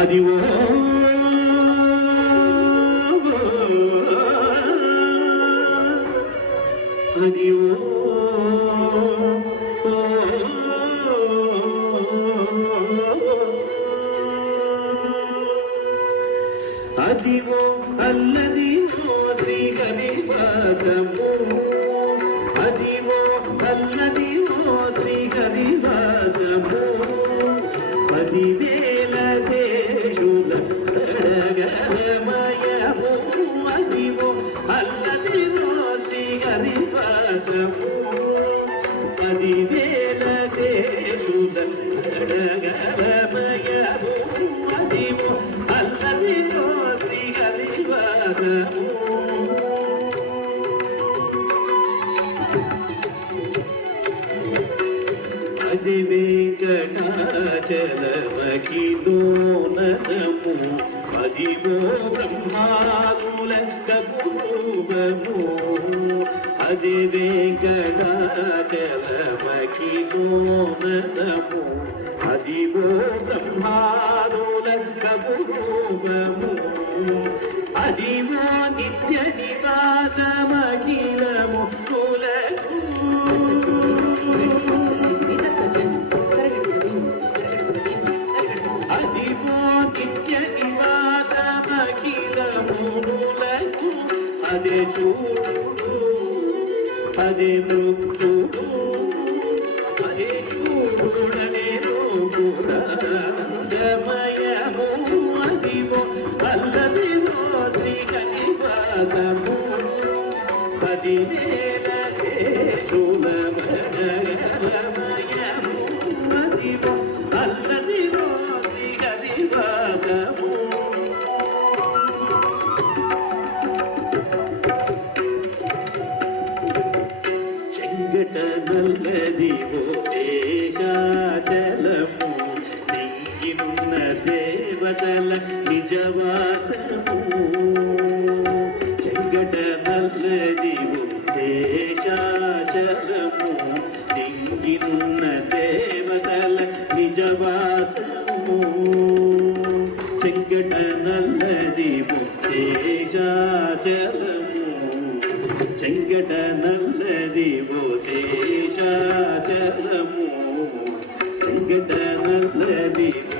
అదివో అదివో అదివో అల్లదివో శ్రీహరివాసము అదివో అల్లదివో శ్రీహరివాసము 10,000 శేషుల గడగమయము అదివో అల్లదివో శ్రీహరివాసము 10,000 శేషుల గడగమయము అదివో అల్లదివో శ్రీహరివాసము అది వెంకటాచలమఖిలోనము అదివో బ్రహ్మాదులంకపూర్వము అది వెంకటాచలమఖిలోనము అదివో బ్రహ్మాదులంకపూర్వము అదివో నిత్య నివాసమఖిలము కులకు అదివో నిత్య నివాసమఖిలములకు అదే చూడు అదే మృత్యుడు అదే చూడనే రోగురామయము అదివో అల్లదివో శ్రీహరివాసము 10,000 శేషుల గడగమయము అదివో అల్లదివో శ్రీహరివాసము చెంగట నల్లదివో శేషాచలము నింగినున్న దేవతల నిజవాసము చెంగట నల్లదివో శేషాచలము నింగినున్న దేవతల నిజవాసము చెంగట నల్లదివో శేషాచలము చెంగట నల్లదివో శేషాచలము చెంగట నల్లదివో